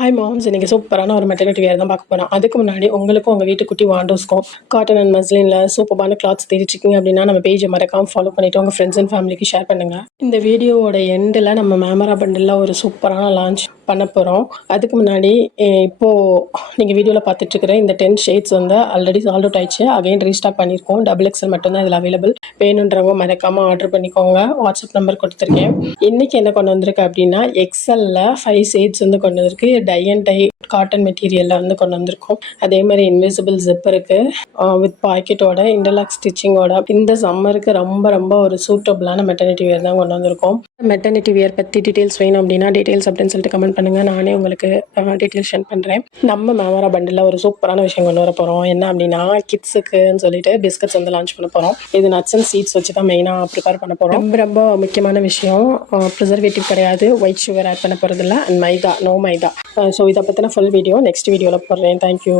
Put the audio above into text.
Hi moms, இன்னைக்கு சூப்பரான ஒரு மெட்டர்னிட்டி வேர் தான் பார்க்க போகிறோம். அதுக்கு முன்னாடி உங்களுக்கும் உங்கள் வீட்டு குட்டி வாண்டோஸ்க்கும் காட்டன் அண்ட் மஸ்லினில் சூப்பரான கிளாத்ஸ் தேடிச்சிக்கிங்க அப்படின்னா நம்ம பேஜை மறக்காமல் ஃபாலோ பண்ணிவிட்டு உங்கள் ஃப்ரெண்ட்ஸ் அண்ட் ஃபேமிலிக்கு ஷேர் பண்ணுங்கள். இந்த வீடியோவோட எண்டில் நம்ம மேமரா பண்டில் ஒரு சூப்பரான லான்ச் பண்ண போகிறோம். அதுக்கு முன்னாடி இப்போது நீங்கள் வீடியோவில் பார்த்துட்ருக்கிற இந்த 10 ஷேட்ஸ் வந்து ஆல்ரெடி சால்ட் அவுட் ஆயிடுச்சு. அகைன் ரீஸ்டாக் பண்ணியிருக்கோம். XXL மட்டும்தான் இதில் அவைலபிள். வேணுன்றவங்க மறக்காமல் ஆர்டர் பண்ணிக்கோங்க. வாட்ஸ்அப் நம்பர் கொடுத்துருக்கேன். இன்றைக்கி என்ன கொண்டு வந்திருக்கு அப்படின்னா எக்ஸலில் 5 ஷேட்ஸ் வந்து கொண்டு வந்திருக்கு. டை அண்ட் டை காட்டன் மெட்டீரியலில் வந்து கொண்டு வந்திருக்கோம். அதே மாதிரி இன்விசிபிள் ஜிப் இருக்குது வித் பாக்கெட்டோட இன்டர்லாக் ஸ்டிச்சிங்கோட. இந்த சம்மருக்கு ரொம்ப ரொம்ப ஒரு சூட்டபிளான மெட்டர்னிட்டி வேர் தான் கொண்டு வந்திருக்கோம். மெட்டர்னிட்டி வேர் பற்றி டீட்டெயில்ஸ் வேணும் அப்படின்னா டீட்டெயில்ஸ் அப்படின்னு சொல்லிட்டு கமெண்ட் பண்ணுங்கள். நானே உங்களுக்கு டீட்டெயில்ஸ் ஷேர் பண்ணுறேன். நம்ம மேமரா பண்டில் ஒரு சூப்பரான விஷயம் கொண்டு வர போகிறோம். என்ன அப்படின்னா கிட்ஸுக்குன்னு சொல்லிட்டு பிஸ்கட்ஸ் வந்து லான்ச் பண்ண போகிறோம். இது நட்ஸ் அண்ட் சீட்ஸ் வச்சு தான் மெயினாக ப்ரிப்பேர் பண்ண போகிறோம். ரொம்ப ரொம்ப முக்கியமான விஷயம், ப்ரிசர்வேட்டிவ் கிடையாது, ஒயிட் சுகர் ஆட் பண்ண போகிறதில்ல, and maida, no maida. So இதை பற்றின ஃபுல் வீடியோ நெக்ஸ்ட் வீடியோவில் போடுறேன். தேங்க்யூ.